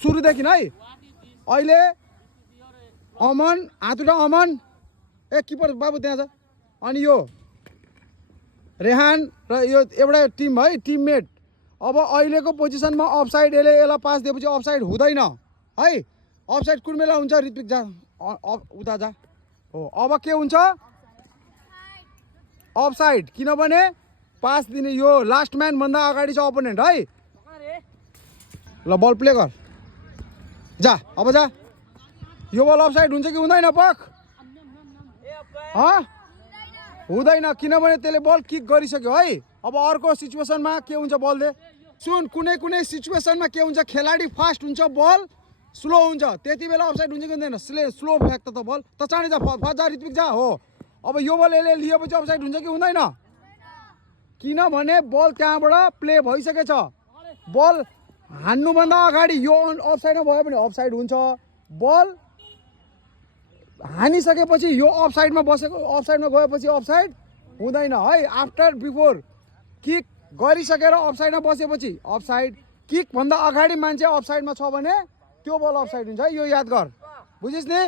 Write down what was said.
सुरुदेखि है अहिले अमन हात उठा अमन ए किपर बाबु त्यहाँ छ अनि यो रेहान र यो एउटा टिम है टिममेट अब अहिलेको पोजिसनमा अफसाइड यसलाई पास दिएपछि अफसाइड हुँदैन है अफसाइड कुन बेला हुन्छ ऋत्विक जा उता जा हो अब के हुन्छ अफसाइड किनभने पास दिने यो लास्ट म्यान भन्दा अगाडि छ अपोनेन्ट है ल बल प्ले गर जा अब जा यो बल अफसाइड हुन्छ कि हुँदैन पक हुँदैन किनभने त्यसले बल किक गरिसक्यो है अब अर्को सिचुएसनमा के हुन्छ बल दे सुन कुनै कुनै सिचुएसनमा के हुन्छ खेलाडी फास्ट हुन्छ बल स्लो हुन्छ त्यति बेला अफसाइड हुन्छ कि हुँदैन स्लो फ्याक्ट त बल त चाँडै जा फजा ऋत्विक जा हो अब यो बल यसले लिएपछि अफसाइड हुन्छ कि हुँदैन किनभने बल त्यहाँबाट प्ले भइसकेछ बल हान्नुभन्दा अगाडि यो अफसाइडमा भयो भने अफसाइड हुन्छ बल हानिसकेपछि यो अफसाइडमा बसेको अफसाइडमा गएपछि अफसाइड हुँदैन है आफ्टर बिफोर किक गरिसकेर अफसाइडमा बसेपछि अफसाइड किक भन्दा अगाडि मान्छे अफसाइडमा छ भने त्यो बल अफसाइड हुन्छ है यो याद गर बुझिस् नि